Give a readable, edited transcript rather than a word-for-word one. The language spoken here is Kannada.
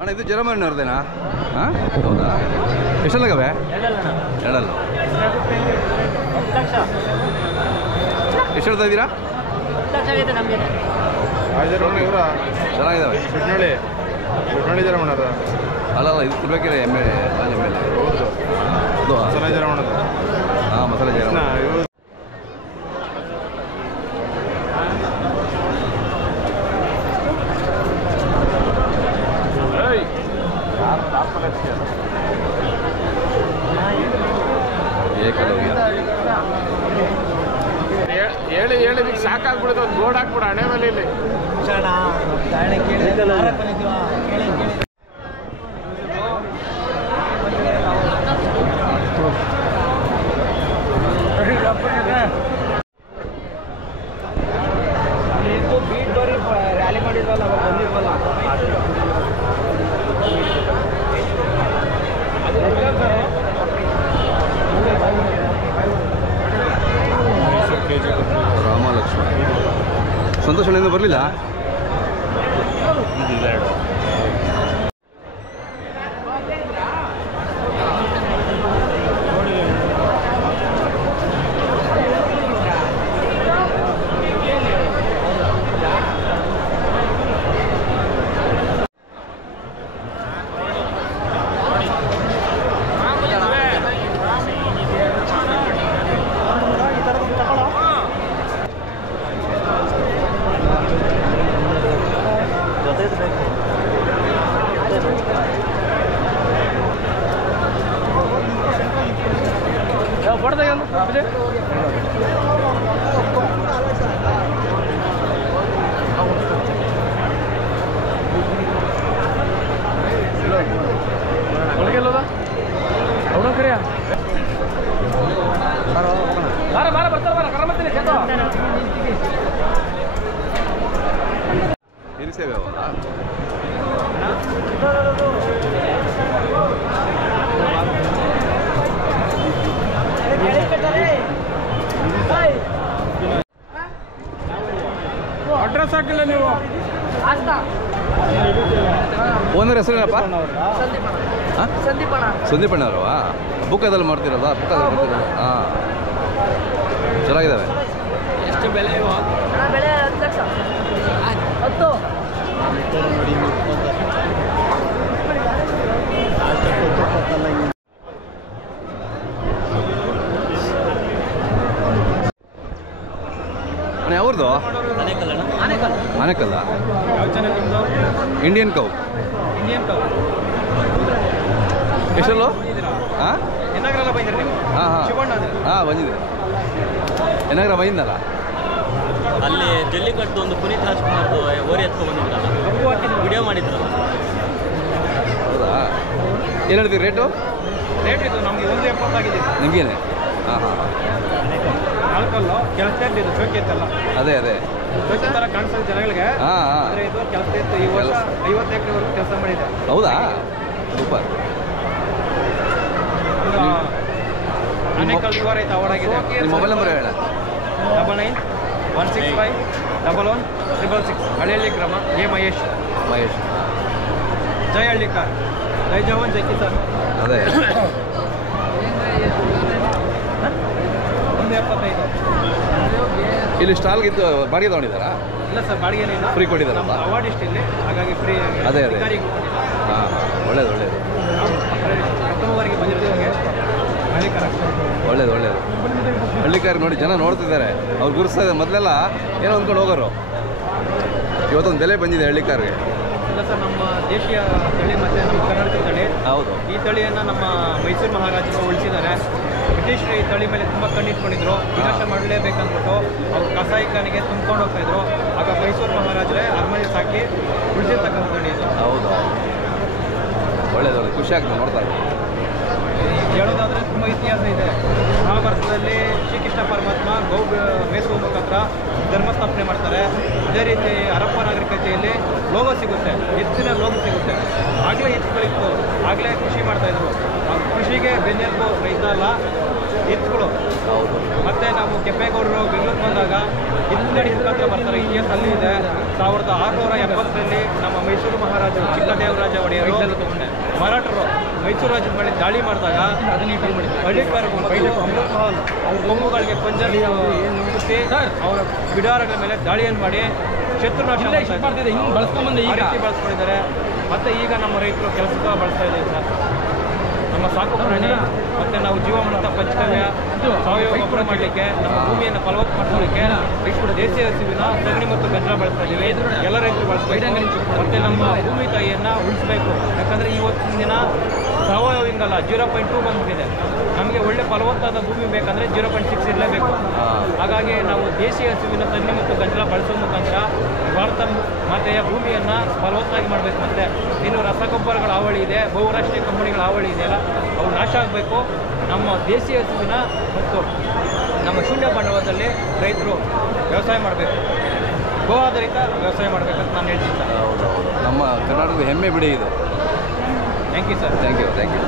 ಅಣ್ಣ ಇದು ಜರಮಣ್ಣವ್ರದೇನಾ? ಹಾಂ ಹೌದಾ? ಎಷ್ಟೆಲ್ಲಾಗವೆ? ಎರಡಲ್ಲ. ಎಷ್ಟು ಹೇಳ್ತಾ ಇದ್ದೀರಾ? ಚೆನ್ನಾಗಿದ್ದಾವೆ. ಸುಟ್ನಳ್ಳಿ ಜರಮಣ್ಣದ ಅಲ್ಲಲ್ಲ, ಇದು ತಿರ್ಬೇಕಿರ ಎಮ್ ಎಲ್ ಎ ಅದು ಮಸಾಲೆ ಜರಮಣ್ಣದ. ಹಾಂ ಮಸಾಲೆ ಜರಮಣ್ಣ. ಹೇಳಿ ಹೇಳಿ ಸಾಕಾಗ್ಬಿಡುತ್ತೆ. ಒಂದು ಬೋರ್ಡ್ ಹಾಕ್ಬಿಡು ಹಣೆ ಮೇಲೆ ಇಲ್ಲಿ. ರ್ಯಾಲಿ ಮಾಡಿದ್ವಲ್ಲ ಬಂದಿದ್ವಲ್ಲ ರಾಮ ಲಕ್ಷ್ಮಣ ಸಂತೋಷ್ ಅಣ್ಣಿಂದ ಬರಲಿಲ್ಲ. ಇರಿಸೇವೆ ಅವಲ್ಲ ಅಡ್ರೆಸ್ ಹಾಕಿಲ್ಲ ನೀವು. ಓನರ್ ಹೆಸರೇನಪ್ಪ? ಸಂದೀಪಣ್ಣ ಅವರವಾ? ಬುಕ್ಕದಲ್ಲಿ ಮಾಡ್ತಿರೋದ? ಬುಕ್ಕದಲ್ಲಿ ಮಾಡ್ತಿರೋದು. ಹಾಂ ಚೆನ್ನಾಗಿದ್ದಾವೆ. ಎಷ್ಟು ಬೆಲೆ? ಬೆಲೆ 10 ಲಕ್ಷ. 10 ಯಾವ್ದು? ಆನೆಕಲ್ಲ. Indian cow. ಎಷ್ಟಲ್ಲೋ? ಹಾಂ ಹಾಂ ಹಾಂ ಬಂದಿದೆ. ಏನಾಗ್ರ ಬಂದಿದ್ದಲ್ಲ ಅಲ್ಲಿ ಜಲ್ಲಿಕಟ್ಟು ಒಂದು ಪುನೀತ್ ರಾಜ್ಕುಮಾರ್ದು ಓರಿ ಎತ್ಕೊಂಡು ಬಂದಿದ್ರಲ್ಲ, ವಿಡಿಯೋ ಮಾಡಿದ್ರಲ್ಲ. ಹೌದಾ? ಏನು ಹೇಳ್ತೀವಿ ರೇಟು? ರೇಟ್ ಇದು ನಮಗೆ 170 ಆಗಿದೆ. ನಿಮಗೇನೆ? ಹಾಂ ಹಾಂ ನಾಲ್ಕಲ್ಲು ಕೆಲಸ ಇದು ಚೌಕಿ ಇತ್ತಲ್ಲ, ಅದೇ ಅದೇ ಚೌಕಿ ಥರ ಕಾಣಿಸೋದು ಜನಗಳಿಗೆ. ಹಾಂ ಹಾಂ ಅಂದರೆ ಇದು ಕೆಲಸ ಇತ್ತು. ಈ ವರ್ಷ 50 ಎಕರೆವರೆಗೂ ಕೆಲಸ ಮಾಡಿದೆ. ಹೌದಾ? ಸೂಪರ್. ಆನೆಕಲ್ ವಿವರ ಐತೆ ಅವಾರ್ಡ್ ಆಗಿದೆ. ನಿಮ್ಮ ಮೊಬೈಲ್ ನಂಬರ್ ಹೇಳ. 9916516666 ಹಳ್ಳಿಹಳ್ಳಿ ಗ್ರಾಮ. ಎ ಮಹೇಶ್. ಮಹೇಶ್. ಜೈ ಹಳ್ಳಿಕಾರ್, ಜೈ ಜವಾನ್ ಜೈ ಕಿಸಾನ್. ಅದೇ 175. ಇಲ್ಲಿ ಸ್ಟಾಲ್ಗಿತ್ತು ಬಾಡಿಗೆ ತೊಗೊಂಡಿದ್ದಾರಾ? ಇಲ್ಲ ಸರ್, ಬಾಡಿಗೆನೇ ಇಲ್ಲ. ಫ್ರೀ ಕೊಟ್ಟಿದ್ದಾರಲ್ಲ? ಅವಾರ್ಡ್ ಇಷ್ಟು ಇಲ್ಲಿ, ಹಾಗಾಗಿ ಫ್ರೀ. ಅದೇ ಅದೇ ಹಾಂ ಒಳ್ಳೇದು ಒಳ್ಳೇದು ಪ್ರಥಮವರೆಗೆ ಬಂದಿರೋದಕ್ಕೆ ಹಳ್ಳಿಕಾರ. ಒಳ್ಳೇದು ಒಳ್ಳೇದು. ಹಳ್ಳಿಕಾರ ನೋಡಿ ಜನ ನೋಡ್ತಿದ್ದಾರೆ, ಅವ್ರು ಗುರುಸ್ತಾ ಇದ್ದಾರೆ. ಮೊದಲೆಲ್ಲ ಏನೋ ಅಂದ್ಕೊಂಡು ಹೋಗೋರು, ಇವತ್ತೊಂದು ಬೆಲೆ ಬಂದಿದೆ ಹಳ್ಳಿಕಾರ್ಗೆ. ಇಲ್ಲ ಸರ್, ನಮ್ಮ ದೇಶೀಯ ತಳಿ ಮತ್ತು ನಮ್ಮ ಕರ್ನಾಟಕ ತಳಿ. ಹೌದು. ಈ ತಳಿಯನ್ನು ನಮ್ಮ ಮೈಸೂರು ಮಹಾರಾಜರು ಉಳಿಸಿದ್ದಾರೆ. ಬ್ರಿಟಿಷರು ಈ ತಳಿ ಮೇಲೆ ತುಂಬ ಕಣ್ಣಿಟ್ಕೊಂಡಿದ್ರು. ವಿನಾಶ ಮಾಡಲೇಬೇಕಂದ್ಬಿಟ್ಟು ಅವ್ರು ಕಸಾಯಿಖಾನೆಗೆ ತುಂಬ್ಕೊಂಡು ಹೋಗ್ತಾಯಿದ್ರು. ಆಗ ಮೈಸೂರು ಮಹಾರಾಜರೇ ಅರಮನೆ ಸಾಕಿ ಉಳಿಸಿರ್ತಕ್ಕಂಥ ತಳಿ ಇದು. ಹೌದು, ಒಳ್ಳೇದು. ಖುಷಿ ಆಗ್ತದೆ ನೋಡ್ತಾ ಇದ್ದೀನಿ. ಹೇಳೋದಾದರೆ ತುಂಬ ಇತಿಹಾಸ ಇದೆ. ಮಹಾಭಾರತದಲ್ಲಿ ಶ್ರೀಕೃಷ್ಣ ಪರಮಾತ್ಮ ಗೌ ಮೇಸುವ ಮುಖಾಂತರ ಧರ್ಮ ಸ್ಥಾಪನೆ ಮಾಡ್ತಾರೆ. ಅದೇ ರೀತಿ ಹರಪ್ಪ ನಾಗರಿಕತೆಯಲ್ಲಿ ಲೋಗ ಸಿಗುತ್ತೆ, ಹೆಚ್ಚಿನ ಲೋಗ ಸಿಗುತ್ತೆ. ಆಗಲೇ ಎತ್ತುಗಳಿತ್ತು, ಆಗಲೇ ಕೃಷಿ ಮಾಡ್ತಾಯಿದ್ರು. ಆ ಕೃಷಿಗೆ ಬೆನ್ನೆಲುಬು ರೈತ ಅಲ್ಲ, ಎತ್ತುಗಳು. ಹೌದು. ಮತ್ತು ನಾವು ಕೆಂಪೇಗೌಡರು ಬೆಂಗಳೂರು ಬಂದಾಗ ಹಿನ್ನಡಿ ಮುಖಾಂತರ ಬರ್ತಾರೆ. ಇತಿಹಾಸ ಅಲ್ಲಿ ಇದೆ. 1670ರಲ್ಲಿ ನಮ್ಮ ಮೈಸೂರು ಮಹಾರಾಜರು ಚಿಕ್ಕದೇವರಾಜ ಒಡೆಯರು ಮರಾಠರು ಮೈಸೂರು ರಾಜ್ಯದ ಮೇಲೆ ದಾಳಿ ಮಾಡಿದಾಗ ಹಳ್ಳಿಕಾರರು ಅವ್ರ ಕೊಂಬುಗಳಿಗೆ ಪಂಜರ್ ನುಗ್ಗಿಸಿ ಅವರ ಬಿಡಾರಗಳ ಮೇಲೆ ದಾಳಿಯನ್ನು ಮಾಡಿ ಶತ್ರುನಾಶ ಬಳಸ್ಕೊಂಡಿದ್ದಾರೆ. ಮತ್ತು ಈಗ ನಮ್ಮ ರೈತರು ಕೆಲಸಕ್ಕೆ ಬಳಸ್ತಾ ಇದ್ದೀವಿ ಸರ್. ನಮ್ಮ ಸಾಕು ಪ್ರಾಣಿ ಮತ್ತು ನಾವು ಜೀವಮೃತ ಪಂಚಗವ್ಯ ಸಾವಯವ ಗೊಬ್ಬರ ಮಾಡಲಿಕ್ಕೆ ನಮ್ಮ ಭೂಮಿಯನ್ನು ಫಲವತ್ತು ಮಾಡ್ಕೊಳ್ಳಿಕ್ಕೆ ದೇಶೀಯ ಹಸುವಿನ ಸಗಣಿ ಮತ್ತು ಗಂಜಲ ಬಳಸ್ತಾ ಇದ್ದೀವಿ. ಎಲ್ಲ ರೈತರು ಬಳಸ್ಬೇಕು. ಮತ್ತು ನಮ್ಮ ಭೂಮಿ ತಾಯಿಯನ್ನು ಉಳಿಸಬೇಕು. ಯಾಕಂದರೆ ಇವತ್ತಿನ ದಿನ ಸಾವಯವ ಹಿಂಗಲ್ಲ 0.2 ಬಂದ್ಬಿಟ್ಟಿದೆ. ನಮಗೆ ಒಳ್ಳೆ ಫಲವತ್ತಾದ ಭೂಮಿ ಬೇಕಂದರೆ 0.6 ಇರಲೇಬೇಕು. ಹಾಗಾಗಿ ನಾವು ದೇಶೀಯ ಹಸುವಿನ ಸಗಣಿ ಮತ್ತು ಗಂಜಲ ಬಳಸೋ ಮುಖಾಂತರ ಭಾರತ ಮಾತೆಯ ಭೂಮಿಯನ್ನು ಫಲವತ್ತಾಗಿ ಮಾಡಬೇಕು. ಮತ್ತು ಇನ್ನು ರಸಗೊಬ್ಬರಗಳ ಹಾವಳಿ ಇದೆ, ಬಹುರಾಷ್ಟ್ರೀಯ ಕಂಪನಿಗಳ ಹಾವಳಿ ಇದೆಯಲ್ಲ, ಅವು ನಾಶ ಆಗಬೇಕು. ನಮ್ಮ ದೇಶೀಯ ಹಸುವಿನ ಮತ್ತು ನಮ್ಮ ಶೂನ್ಯ ಬಂಡವಾಳದಲ್ಲಿ ರೈತರು ವ್ಯವಸಾಯ ಮಾಡಬೇಕು. ಗೋ ಆಧಾರಿತ ವ್ಯವಸಾಯ ಮಾಡಬೇಕಂತ ನಾನು ಹೇಳ್ತೀನಿ ಸರ್. ನಮ್ಮ ಕರ್ನಾಟಕದ ಹೆಮ್ಮೆ ಬಿಡಿ ಇದು. Thank you sir. Thank you.